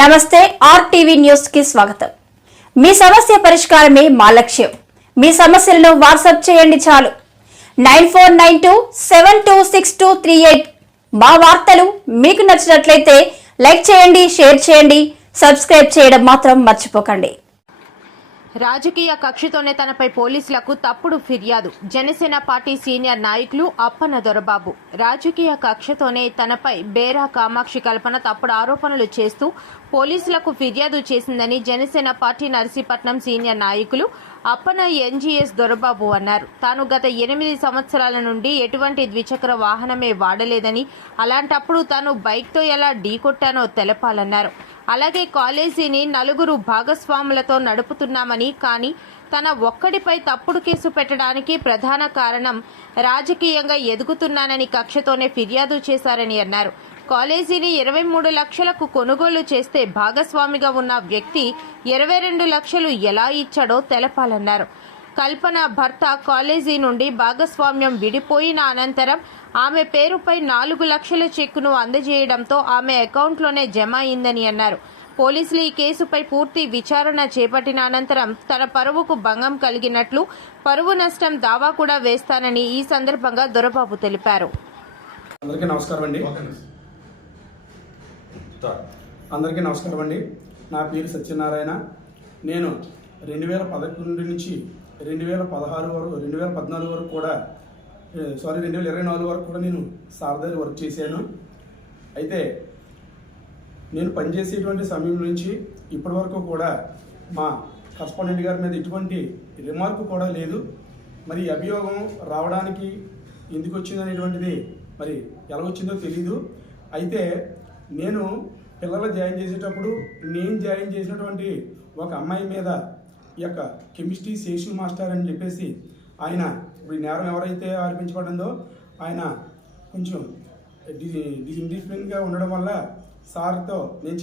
నమస్తే RTV news కి స్వాగతం. మీ సమస్య పరిష్కారమే మా లక్ష్యం. మీ సమస్యలను వాట్సాప్ చేయండి చాలు. 9492726238. మా వార్తలు మీకు నచ్చినట్లయితే లైక్ చేయండి, షేర్ చేయండి, సబ్స్క్రైబ్ చేయడం మాత్రం మర్చిపోకండి. రాజకీయ కక్షతోనే తనపై పోలీసులకు తప్పుడు ఫిర్యాదు. జనసేన పార్టీ సీనియర్ నాయకులు అప్పన్న దొరబాబు రాజకీయ కక్షతోనే తనపై బేరా కామాక్షి కల్పన తప్పుడు ఆరోపణలు చేస్తూ పోలీసులకు ఫిర్యాదు చేసిందని జనసేన పార్టీ నర్సీపట్నం సీనియర్ నాయకులు అప్పన్న ఎన్జీఎస్ దొరబాబు అన్నారు. తాను గత 8 సంవత్సరాల నుండి ఎటువంటి ద్విచక్ర వాహనమే వాడలేదని, అలాంటప్పుడు తాను బైక్తో ఎలా ఢీకొట్టానో తెలపాలన్నారు. అలాగే కాలేజీని 4 భాగస్వాములతో నడుపుతున్నామని, కానీ తన ఒక్కడిపై తప్పుడు కేసు పెట్టడానికి ప్రధాన కారణం రాజకీయంగా ఎదుగుతున్నానని కక్షతోనే ఫిర్యాదు చేశారని అన్నారు. కాలేజీని 23 లక్షలకు కొనుగోలు చేస్తే భాగస్వామిగా ఉన్న వ్యక్తి 22 లక్షలు ఎలా ఇచ్చాడో తెలపాలన్నారు. కల్పన భర్త కాలేజీ నుండి భాగస్వామ్యం విడిపోయిన అనంతరం ఆమె పేరుపై 4 లక్షల చెక్కును అందజేయడంతో ఆమె అకౌంట్లోనే జమ అయిందని అన్నారు. పోలీసులు ఈ కేసుపై పూర్తి విచారణ చేపట్టిన అనంతరం తన పరువుకు భంగం కలిగినట్లు పరువు నష్టం దావా కూడా వేస్తానని ఈ సందర్భంగా దొరబాబు తెలిపారు. అందరికీ నమస్కారం అండి. నా పేరు సత్యనారాయణ. నేను 2011 నుంచి 2014 వరకు కూడా 2024 వరకు కూడా నేను సార్ దగ్గర వర్క్ చేశాను. అయితే నేను పనిచేసేటువంటి సమయం నుంచి ఇప్పటి వరకు కూడా మా కరస్పాండెంట్ గారి మీద ఎటువంటి రిమార్క్ కూడా లేదు. మరి అభియోగం రావడానికి ఎందుకు వచ్చిందనేటువంటిది మరి ఎలా వచ్చిందో తెలీదు. అయితే నేను పిల్లలు జాయిన్ చేసేటప్పుడు నేను జాయిన్ చేసినటువంటి ఒక అమ్మాయి మీద ఈ యొక్క కెమిస్ట్రీ శేషు మాస్టర్ అని చెప్పేసి ఆయన ఇప్పుడు నేరం ఎవరైతే ఆరోపించబడిందో ఆయన కొంచెం ఇండిఫరెంట్గా ఉండడం వల్ల సార్తో నేను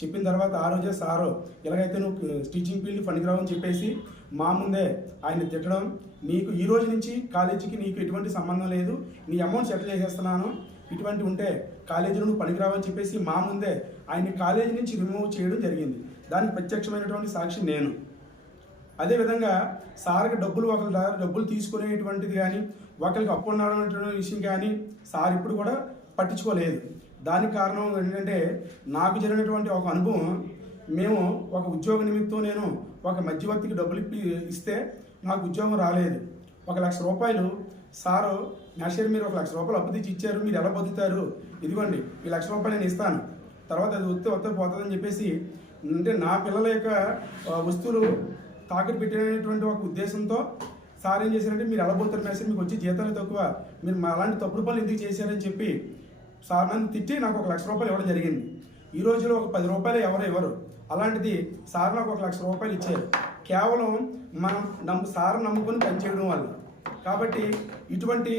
చెప్పిన తర్వాత ఆ రోజే సారు ఎలాగైతే నువ్వు టీచింగ్ ఫీల్డ్ పనికిరావని చెప్పేసి మా ముందే ఆయన తిట్టడం, నీకు ఈ రోజు నుంచి కాలేజీకి నీకు ఎటువంటి సంబంధం లేదు, నీ అమౌంట్ సెటిల్ చేసేస్తున్నాను, ఇటువంటి ఉంటే కాలేజీలో నువ్వు పనికిరావని చెప్పేసి మా ముందే ఆయన్ని కాలేజీ నుంచి రిమూవ్ చేయడం జరిగింది. దానికి ప్రత్యక్షమైనటువంటి సాక్షి నేను. అదేవిధంగా సార్కి డబ్బులు తీసుకునేటువంటిది కానీ ఒకరికి అప్పు ఉండడం విషయం కానీ సార్ ఇప్పుడు కూడా పట్టించుకోలేదు. దానికి కారణం ఏంటంటే నాకు జరిగినటువంటి ఒక అనుభవం. మేము ఒక ఉద్యోగ నిమిత్తం నేను ఒక మధ్యవర్తికి డబ్బులు ఇస్తే నాకు ఉద్యోగం రాలేదు. 1 లక్ష రూపాయలు సారు నాషేర్ మీరు 1 లక్ష రూపాయలు అప్పు తెచ్చి ఇచ్చారు, మీరు ఎలా బతుకుతారు, ఇదిగోండి ఈ 1 లక్ష రూపాయలు నేను ఇస్తాను, తర్వాత అది వస్తే పోతుందని చెప్పేసి అంటే నా పిల్లల యొక్క వస్తువులు తాకట్టు పెట్టినటువంటి ఒక ఉద్దేశంతో సార్ ఏం చేశారంటే, మీరు ఎలా పోతారు నాషేర్, మీకు వచ్చి జీతాలు తక్కువ, మీరు అలాంటి తప్పుడు పనులు ఎందుకు చేశారని చెప్పి సార్ నన్ను తిట్టి నాకు 1 లక్ష రూపాయలు ఇవ్వడం జరిగింది. ఈ రోజులో ఒక 10 రూపాయలు ఎవరు ఇవ్వరు. అలాంటిది సార్ నాకు 1 లక్ష రూపాయలు ఇచ్చారు, కేవలం మనం సార్ నమ్ముకొని పనిచేయడం వల్ల. కాబట్టి ఇటువంటి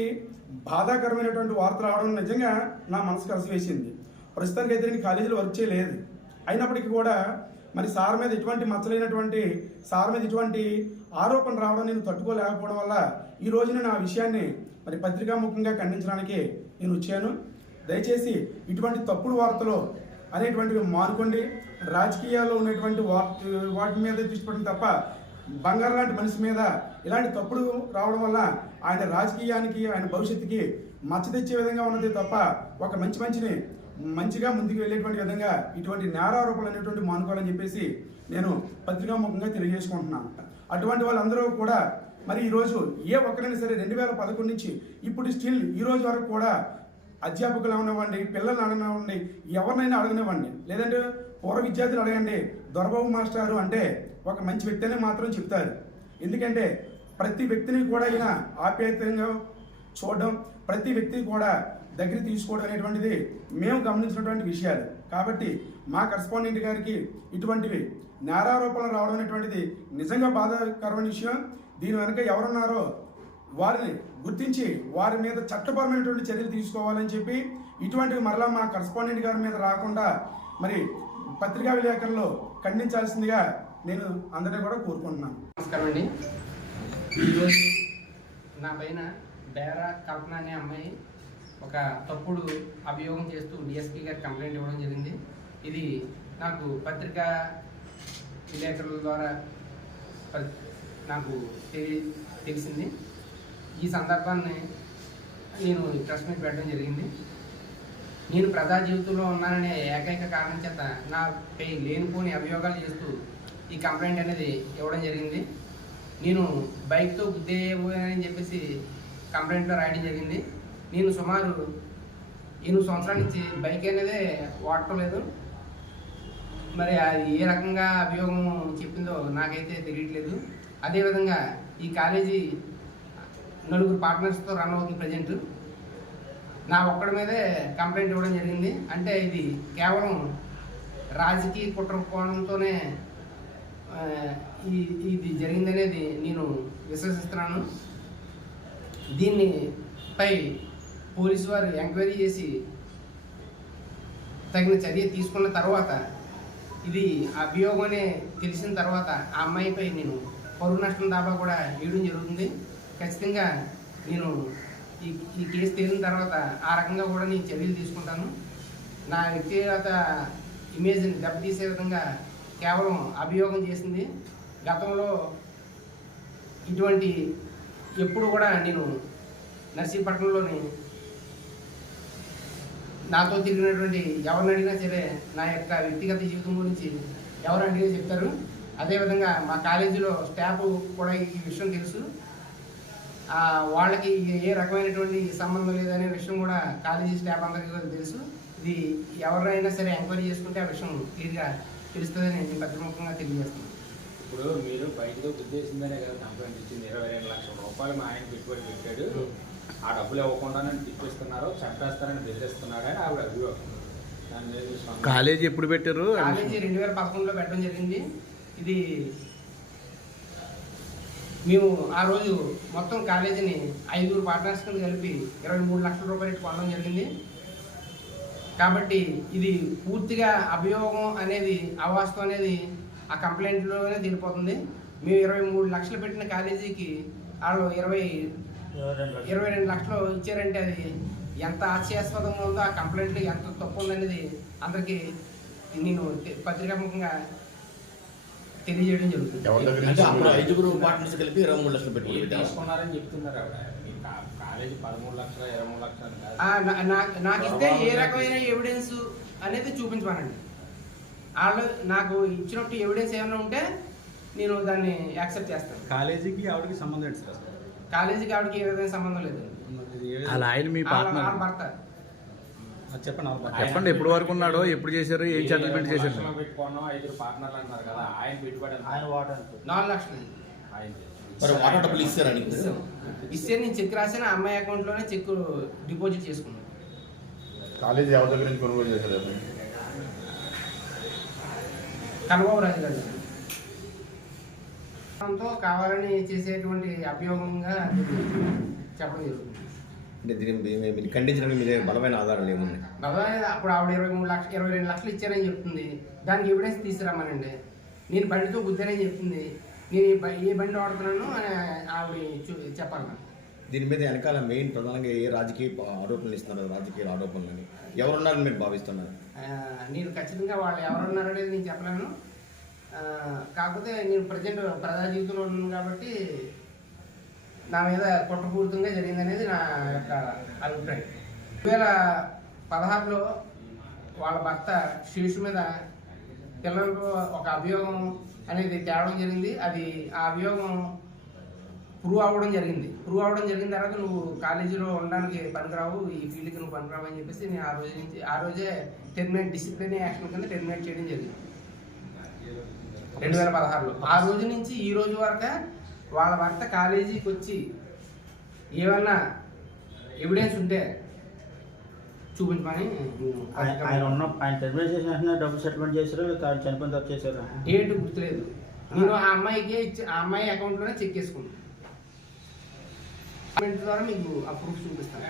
బాధాకరమైనటువంటి వార్త రావడం నిజంగా నా మనసు కలిసివేసింది. ప్రస్తుతానికి అయితే నేను కాలేజీలో వర్క్ చేయలేదు. అయినప్పటికీ కూడా మరి సార్ మీద ఇటువంటి ఆరోపణ రావడం నేను తట్టుకోలేకపోవడం వల్ల ఈ రోజు నేను ఆ విషయాన్ని మరి పత్రికాముఖంగా ఖండించడానికి నేను వచ్చాను. దయచేసి ఇటువంటి తప్పుడు వార్తలు అనేటువంటివి మానుకోండి. రాజకీయాల్లో ఉన్నటువంటి వాటి మీద దృష్టి పెట్టడం తప్ప బంగారు లాంటి మనిషి మీద ఇలాంటి తప్పుడు రావడం వల్ల ఆయన రాజకీయానికి, ఆయన భవిష్యత్తుకి మచ్చ తెచ్చే విధంగా ఉన్నది తప్ప ఒక మనిషిని మంచిగా ముందుకు వెళ్ళేటువంటి విధంగా ఇటువంటి నేరారోపణలు అనేటువంటి మానుకోవాలని చెప్పేసి నేను పత్రికాముఖంగా తెలియజేసుకుంటున్నాను. అటువంటి వాళ్ళందరూ కూడా మరి ఈరోజు ఏ ఒక్కరైనా సరే 2011 నుంచి ఇప్పుడు స్టిల్ ఈ రోజు వరకు కూడా అధ్యాపకులు అవనివ్వండి, పిల్లల్ని అడగనివ్వండి, ఎవరినైనా అడగనివ్వండి, లేదంటే పూర్వ విద్యార్థులు అడగండి, దొరబాబు మాస్టారు అంటే ఒక మంచి వ్యక్తి అనే మాత్రం చెప్తారు. ఎందుకంటే ప్రతి వ్యక్తిని కూడా ఈయన ఆప్యాయంగా చూడడం, ప్రతి వ్యక్తిని కూడా దగ్గర తీసుకోవడం అనేటువంటిది మేము గమనించినటువంటి విషయాలు. కాబట్టి మా కరస్పాండెంట్ గారికి ఇటువంటివి నేరారోపణలు రావడం అనేటువంటిది నిజంగా బాధాకరమైన విషయం. దీని వెనుక ఎవరున్నారో వారిని గుర్తించి వారి మీద చట్టపరమైనటువంటి చర్యలు తీసుకోవాలని చెప్పి ఇటువంటివి మరలా మా కరస్పాండెంట్ గారి మీద రాకుండా మరి పత్రికా విలేకరులు ఖండించాల్సిందిగా నేను అందరినీ కూడా కోరుకుంటున్నాను. నమస్కారం అండి. ఈరోజు నా పైన బేరా కల్పన అనే అమ్మాయి ఒక తప్పుడు అభియోగం చేస్తూ డిఎస్పీ గారికి కంప్లైంట్ ఇవ్వడం జరిగింది. ఇది నాకు పత్రికా విలేకరుల ద్వారా నాకు తెలిసింది. ఈ సందర్భాన్ని నేను ప్రెస్ మీట్ పెట్టడం జరిగింది. నేను ప్రజా జీవితంలో ఉన్నాననే ఏకైక కారణం చేత నాపై లేనిపోని అభియోగాలు చేస్తూ ఈ కంప్లైంట్ అనేది ఇవ్వడం జరిగింది. నేను బైక్తో గుద్దేయబోయానని చెప్పేసి కంప్లైంట్లో రాయడం జరిగింది. నేను సుమారు 8 సంవత్సరాల నుంచి బైక్ అనేది వాడటం లేదు. మరి అది ఏ రకంగా అభియోగం చెప్పిందో నాకైతే తెలియట్లేదు. అదేవిధంగా ఈ కాలేజీ 4 పార్ట్నర్స్తో రన్ అవుతుంది ప్రజెంట్. నా ఒక్కడి మీదే కంప్లైంట్ ఇవ్వడం జరిగింది. అంటే ఇది కేవలం రాజకీయ కుట్ర కోణంతోనే ఇది జరిగిందనేది నేను విశ్వసిస్తున్నాను. దీనిపై పోలీసు వారు ఎంక్వైరీ చేసి తగిన చర్య తీసుకున్న తర్వాత, ఇది అభియోగమనే తెలిసిన తర్వాత ఆ అమ్మాయిపై నేను పరువు నష్టం దాబా కూడా వేయడం జరుగుతుంది. ఖచ్చితంగా నేను ఈ కేసు తేలిన తర్వాత ఆ రకంగా కూడా నేను చర్యలు తీసుకుంటాను. నా వ్యక్తిగత ఇమేజ్ని దెబ్బతీసే విధంగా కేవలం అభియోగం చేసింది. గతంలో ఇటువంటి ఎప్పుడు కూడా నేను నర్సీపట్నంలోని నాతో తిరిగినటువంటి ఎవరిని అడిగినా సరే నా యొక్క వ్యక్తిగత జీవితం గురించి ఎవరు అడిగినా చెప్తారు. అదేవిధంగా మా కాలేజీలో స్టాఫ్ కూడా ఈ విషయం తెలుసు. వాళ్ళకి ఏ రకమైనటువంటి సంబంధం లేదనే విషయం కూడా కాలేజీ స్టాఫ్ అందరికీ కూడా తెలుసు. ఇది ఎవరైనా సరే ఎంక్వైరీ చేసుకుంటే ఆ విషయం క్లియర్గా తెలుస్తుందని నేను పత్రిముఖంగా తెలియజేస్తున్నాను. ఇప్పుడు మీరు బయటతో గుర్తించిందనే కదా కంప్లైంట్ ఇచ్చింది. 22 లక్షల రూపాయలు మా ఆయన పెట్టుబడి పెట్టాడు, ఆ డబ్బులు ఇవ్వకుండా నన్ను తిప్పిస్తున్నారు, చంపేస్తారని బెదిరిస్తున్నారు అని ఆవిడ అభియోగం. కాలేజీ ఎప్పుడు పెట్టారు? కాలేజీ 2011లో పెట్టడం జరిగింది. ఇది మేము ఆ రోజు మొత్తం కాలేజీని 5 పార్ట్నర్స్ కింద కలిపి 23 లక్షల రూపాయలు కొనడం జరిగింది. కాబట్టి ఇది పూర్తిగా అభియోగం అనేది అవాస్తవం అనేది ఆ కంప్లైంట్లోనే తెలిపోతుంది. మేము 23 లక్షలు పెట్టిన కాలేజీకి వాళ్ళు 22 లక్షలు ఇచ్చారంటే అది ఎంత హాస్యాస్పదంగా ఉందో, ఆ కంప్లైంట్లో ఎంత తప్పు ఉందనేది అందరికీ నేను పత్రికాముఖంగా తెలియజేయడం జరుగుతుంది. తీసుకున్నారని చెప్తున్నారు ఆవిడ. కాలేజీ 13 లక్షలు 23 లక్షలు నాకు ఇస్తే ఏ రకమైన ఎవిడెన్స్ అనేది చూపించమనండి. వాళ్ళు నాకు ఇచ్చినట్టు ఎవిడెన్స్ ఏమైనా ఉంటే నేను దాన్ని యాక్సెప్ట్ చేస్తాను. కాలేజీకి ఆవిడకి సంబంధం ఏంటి సార్? కాలేజీకి ఆవిడకి ఏ విధంగా సంబంధం లేదు. ఆయన మీ పార్ట్నర్ భర్త. చెప్పండి ఎప్పుడు వరకు ఉన్నాడో, ఎప్పుడు చేశారు, ఏం సెటిల్మెంట్ చేశారు? పెట్టుకున్నాం 5 పార్ట్నర్లు అన్నారు కదా, ఆయన పెట్టుబడి 4 లక్షలు ఇస్తే నేను చెక్ రాసిన అమ్మాయి అకౌంట్లోనే చెక్ డిపాజిట్ చేసుకున్నాను. కాలేజీ ఎవరి దగ్గర నుంచి కొనుగోలు చేశారు? కనబాబు రాజు గారు కావాలని చేసేటువంటి అభియోగంగా చెప్పడం జరుగుతుంది. అంటే దీన్ని ఖండించడానికి మీరే బలమైన ఆధారాలు ఏమున్నాయి? బలమైన అప్పుడు ఆవిడ 22 లక్షలు ఇచ్చారని చెప్తుంది. దానికి ఎవిడెన్స్ తీసుకురామనండి. నేను బండితో గుద్దానని చెప్తుంది. నేను ఏ బండి వాడుతున్నాను అని ఆవిడ చెప్పాలి. దీని మీద వెనకాల మెయిన్ ప్రధానంగా ఏ రాజకీయ ఆరోపణలు ఇస్తున్నారు? రాజకీయ ఆరోపణలని ఎవరున్నారని మీరు భావిస్తున్నారు? నేను ఖచ్చితంగా వాళ్ళు ఎవరున్నారు అనేది నేను చెప్పలేను. కాకపోతే నేను ప్రజెంట్ ప్రజా జీవితంలో ఉన్నాను కాబట్టి నా మీద కుట్రపూరితంగా జరిగిందనేది నా యొక్క అభిప్రాయం. 2016లో వాళ్ళ భర్త శిరీష్ మీద పిల్లలకు ఒక అభియోగం అనేది తేవడం జరిగింది. అది ఆ అభియోగం ప్రూవ్ అవ్వడం జరిగింది. జరిగిన తర్వాత నువ్వు కాలేజీలో ఉండడానికి పనికిరావు, ఈ ఫీల్డ్కి నువ్వు పనికిరావు అని చెప్పేసి నేను ఆ రోజే డిసిప్లిన్ యాక్షన్ కింద టెర్మినేట్ చేయడం జరిగింది 2016లో. ఆ రోజు నుంచి ఈ రోజు వరకు వాళ్ళ భర్త కాలేజీకి వచ్చి ఏమన్నా ఎవిడెన్స్ ఉంటే చూపించమని ఆయన టెర్మినేట్ చేసిన వెంటనే డబ్బులు సెటిల్మెంట్ చేశారు, చనిపోయిన తర్వాత చేశారు. డేట్ గుర్తులేదు. నేను ఆ అమ్మాయికి ఆ అమ్మాయి అకౌంట్లోనే చెక్ చేసుకున్నాను. ద్వారా మీకు ఆ ప్రూఫ్ చూపిస్తాను.